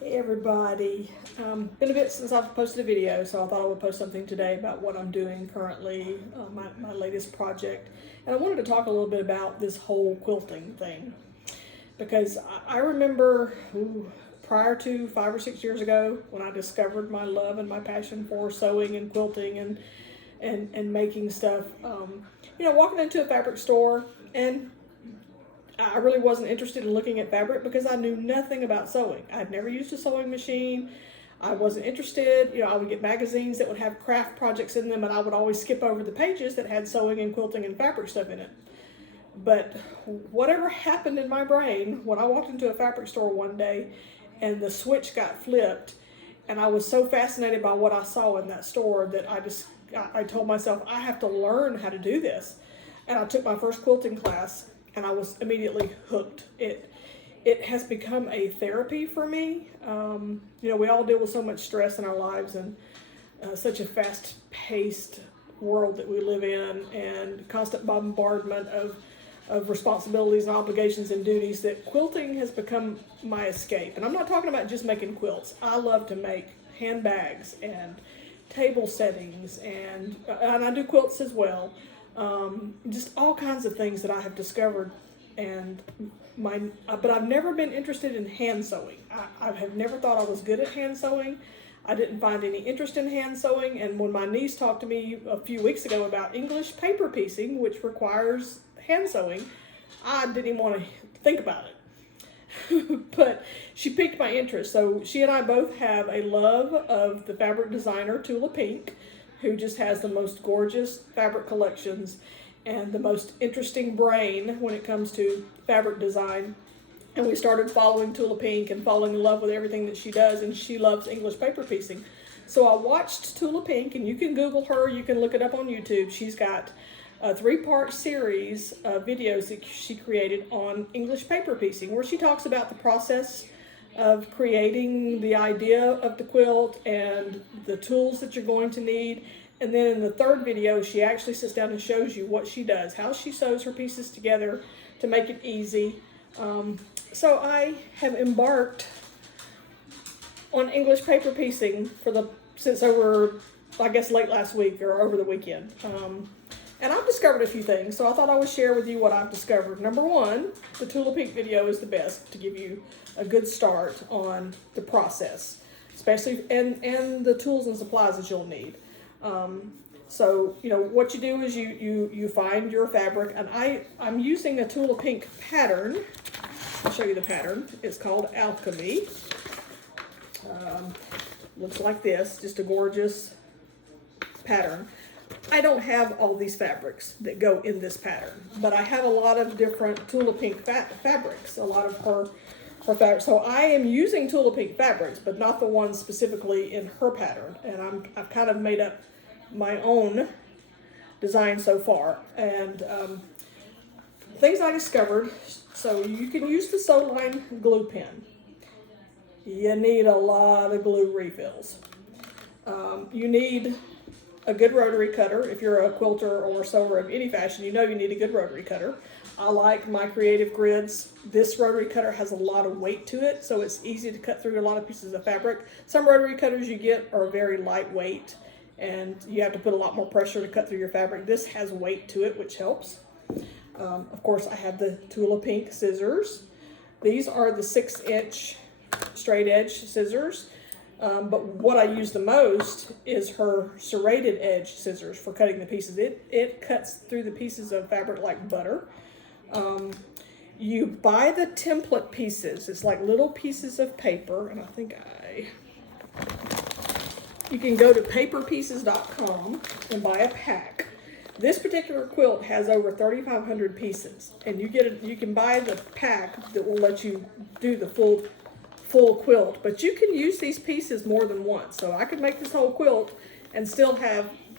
Hey everybody, been a bit since I've posted a video, so I thought I would post something today about what I'm doing currently, my latest project. And I wanted to talk a little bit about this whole quilting thing because I remember prior to 5 or 6 years ago when I discovered my love and my passion for sewing and quilting and making stuff, walking into a fabric store, and I really wasn't interested in looking at fabric because I knew nothing about sewing. I'd never used a sewing machine. I wasn't interested. I would get magazines that would have craft projects in them, and I would always skip over the pages that had sewing and quilting and fabric stuff in it. But whatever happened in my brain when I walked into a fabric store one day and the switch got flipped, and I was so fascinated by what I saw in that store that I told myself, I have to learn how to do this. And I took my first quilting class, and I was immediately hooked. It has become a therapy for me. We all deal with so much stress in our lives and such a fast-paced world that we live in, and constant bombardment of responsibilities and obligations and duties, that quilting has become my escape. And I'm not talking about just making quilts. I love to make handbags and table settings, and I do quilts as well. Just all kinds of things that I have discovered, and but I've never been interested in hand sewing. I have never thought I was good at hand sewing. I didn't find any interest in hand sewing, and when my niece talked to me a few weeks ago about English paper piecing, which requires hand sewing, I didn't even want to think about it. But she piqued my interest. So she and I both have a love of the fabric designer Tula Pink, who just has the most gorgeous fabric collections and the most interesting brain when it comes to fabric design. And we started following Tula Pink and falling in love with everything that she does, and she loves English paper piecing. So I watched Tula Pink, and you can Google her, you can look it up on YouTube. She's got a 3-part series of videos that she created on English paper piecing, where she talks about the process of creating the idea of the quilt and the tools that you're going to need. And then in the third video, she actually sits down and shows you what she does, how she sews her pieces together to make it easy. So I have embarked on English paper piecing since over, I guess, late last week or over the weekend. And I've discovered a few things, so I thought I would share with you what I've discovered. Number one, the Tula Pink video is the best to give you a good start on the process, especially and the tools and supplies that you'll need. So what you do is you find your fabric, and I'm using a Tula Pink pattern. I'll show you the pattern. It's called Alchemy. Looks like this, just a gorgeous pattern. I don't have all these fabrics that go in this pattern, but I have a lot of different Tula Pink fabrics, a lot of her fabrics. So I am using Tula Pink fabrics, but not the ones specifically in her pattern. And I've kind of made up my own design so far. And things I discovered, so you can use the Sewline glue pen. You need a lot of glue refills. You need a good rotary cutter. If you're a quilter or a sewer of any fashion, you need a good rotary cutter. I like my Creative Grids. This rotary cutter has a lot of weight to it, so it's easy to cut through a lot of pieces of fabric. Some rotary cutters you get are very lightweight, and you have to put a lot more pressure to cut through your fabric. This has weight to it, which helps. Of course, I have the Tula Pink scissors. These are the 6-inch straight edge scissors. But what I use the most is her serrated edge scissors for cutting the pieces. It cuts through the pieces of fabric like butter. You buy the template pieces. It's like little pieces of paper, and I think you can go to paperpieces.com and buy a pack. This particular quilt has over 3,500 pieces, and you can buy the pack that will let you do the full quilt, but you can use these pieces more than once. So I could make this whole quilt and still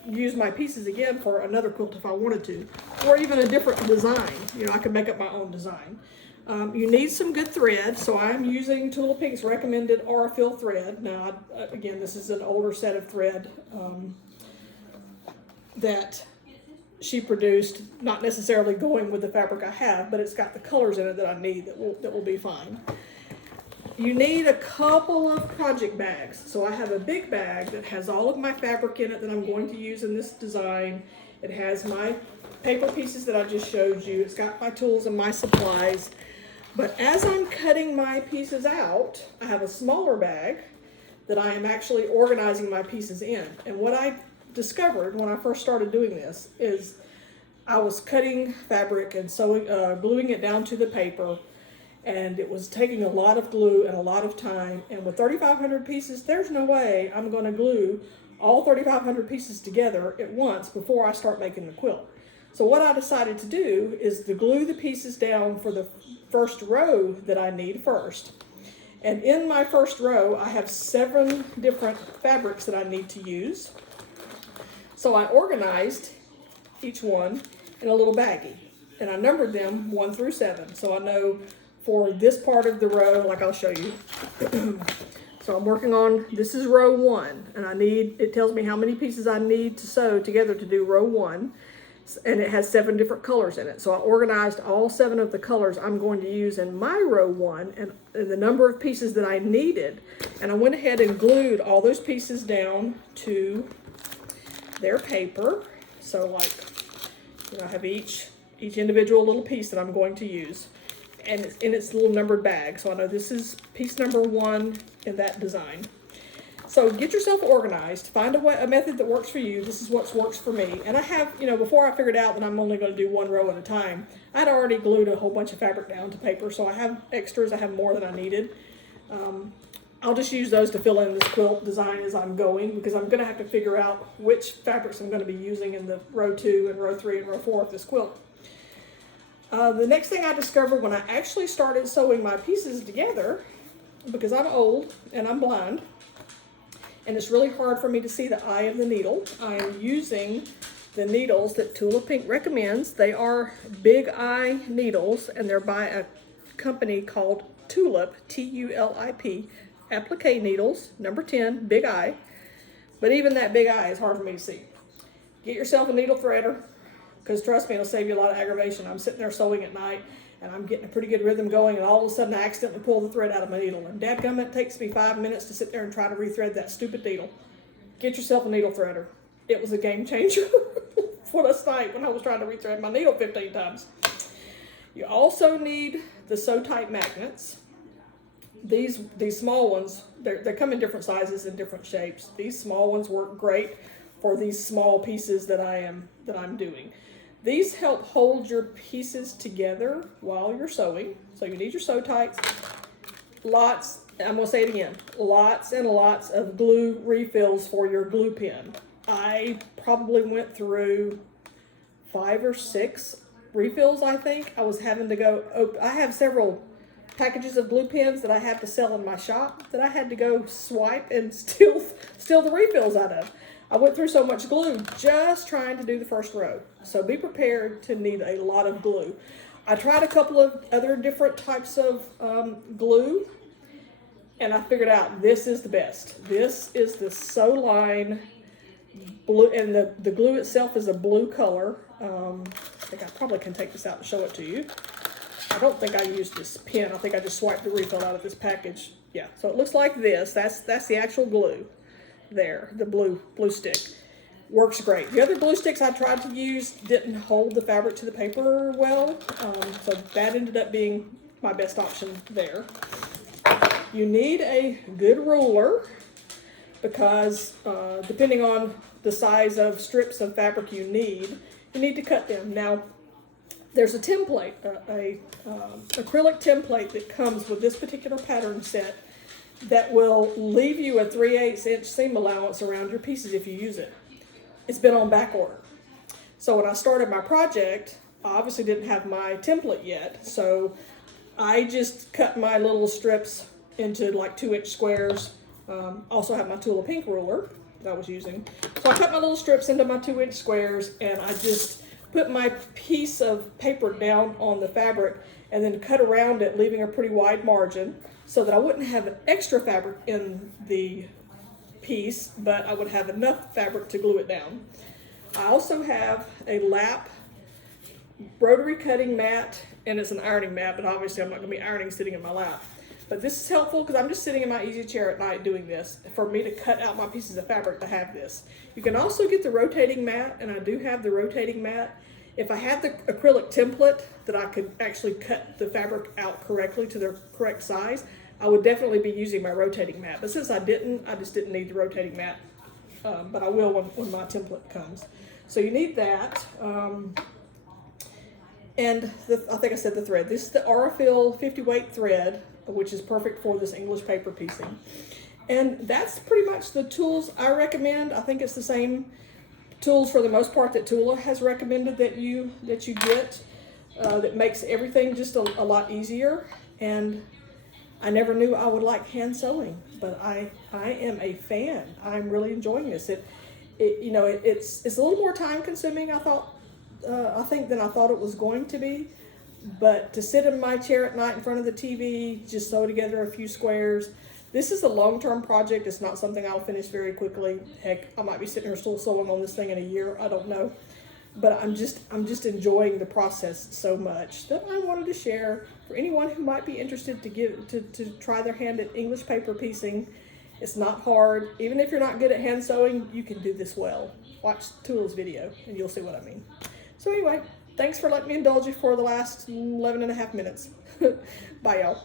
use my pieces again for another quilt if I wanted to, or even a different design. I could make up my own design. You need some good thread, so I'm using Tula Pink's recommended Aurifil thread. Now, again, this is an older set of thread that she produced, not necessarily going with the fabric I have, but it's got the colors in it that I need that will be fine. you need a couple of project bags. So I have a big bag that has all of my fabric in it that I'm going to use in this design. It has my paper pieces that I just showed you. It's got my tools and my supplies. But as I'm cutting my pieces out, I have a smaller bag that I am actually organizing my pieces in. And what I discovered when I first started doing this is I was cutting fabric and sewing, gluing it down to the paper, and it was taking a lot of glue and a lot of time. And with 3,500 pieces, there's no way I'm going to glue all 3,500 pieces together at once before I start making the quilt. So what I decided to do is to glue the pieces down for the first row that I need first. And in my first row, I have 7 different fabrics that I need to use. So I organized each one in a little baggie, and I numbered them 1 through 7. So I know for this part of the row, like I'll show you. So I'm working on, this is row 1, and it tells me how many pieces I need to sew together to do row 1. And it has 7 different colors in it. So I organized all 7 of the colors I'm going to use in my row 1 and the number of pieces that I needed. And I went ahead and glued all those pieces down to their paper. So like, I have each individual little piece that I'm going to use. And it's in its little numbered bag. So I know this is piece number 1 in that design. So get yourself organized, find a method that works for you. This is what works for me. And I have, before I figured out that I'm only going to do 1 row at a time, I'd already glued a whole bunch of fabric down to paper. So I have extras, I have more than I needed. I'll just use those to fill in this quilt design as I'm going, because I'm going to have to figure out which fabrics I'm going to be using in the row 2 and row 3 and row 4 of this quilt. The next thing I discovered when I actually started sewing my pieces together, because I'm old and I'm blind, and it's really hard for me to see the eye of the needle, I am using the needles that Tula Pink recommends. They are big eye needles, and they're by a company called Tulip, T-U-L-I-P, applique needles, number 10, big eye. But even that big eye is hard for me to see. Get yourself a needle threader, because trust me, it'll save you a lot of aggravation. I'm sitting there sewing at night, and I'm getting a pretty good rhythm going, and all of a sudden I accidentally pull the thread out of my needle. And dadgummit, it takes me 5 minutes to sit there and try to rethread that stupid needle. Get yourself a needle threader. It was a game changer for this night when I was trying to rethread my needle 15 times. You also need the Sew-Tite magnets. These small ones, they come in different sizes and different shapes. These small ones work great for these small pieces that I'm doing. These help hold your pieces together while you're sewing. So you need your Sew-Tites. Lots, I'm going to say it again, lots and lots of glue refills for your glue pen. I probably went through 5 or 6 refills, I think. I was having to go, I have several packages of glue pens that I have to sell in my shop that I had to go swipe and steal the refills out of. I went through so much glue just trying to do the first row. So be prepared to need a lot of glue. I tried a couple of other different types of glue, and I figured out this is the best. This is the Soline blue, and the glue itself is a blue color. I think I probably can take this out and show it to you. I don't think I used this pen. I think I just swiped the refill out of this package. Yeah, so it looks like this. That's the actual glue. There, the blue stick works great. The other glue sticks I tried to use didn't hold the fabric to the paper well, so that ended up being my best option there. You need a good ruler, because depending on the size of strips of fabric you need to cut them. Now, there's a template, acrylic template that comes with this particular pattern set that will leave you a 3/8 inch seam allowance around your pieces if you use it. It's been on back order. So when I started my project, I obviously didn't have my template yet, so I just cut my little strips into like 2-inch squares. Also have my Tula Pink ruler that I was using. So I cut my little strips into my 2-inch squares, and I just put my piece of paper down on the fabric and then cut around it, leaving a pretty wide margin, so that I wouldn't have extra fabric in the piece, but I would have enough fabric to glue it down. I also have a lap rotary cutting mat, and it's an ironing mat, but obviously I'm not going to be ironing sitting in my lap. But this is helpful because I'm just sitting in my easy chair at night doing this, for me to cut out my pieces of fabric to have this. You can also get the rotating mat, and I do have the rotating mat. If I had the acrylic template that I could actually cut the fabric out correctly to their correct size, I would definitely be using my rotating mat. But since I didn't, I just didn't need the rotating mat. But I will when my template comes. So you need that. And I think I said the thread. This is the Aurifil 50 weight thread, which is perfect for this English paper piecing. And that's pretty much the tools I recommend. I think it's the same tools for the most part that Tula has recommended that you get. That makes everything just a lot easier. And I never knew I would like hand sewing, but I am a fan. I'm really enjoying this. It's a little more time consuming, I think, than I thought it was going to be. But to sit in my chair at night in front of the TV, just sew together a few squares. This is a long-term project. It's not something I'll finish very quickly. Heck, I might be sitting here still sewing on this thing in a year. I don't know. But I'm just enjoying the process so much that I wanted to share for anyone who might be interested to try their hand at English paper piecing. It's not hard. Even if you're not good at hand sewing, you can do this well. Watch Tula's video and you'll see what I mean. So anyway, thanks for letting me indulge you for the last 11 and a half minutes. Bye, y'all.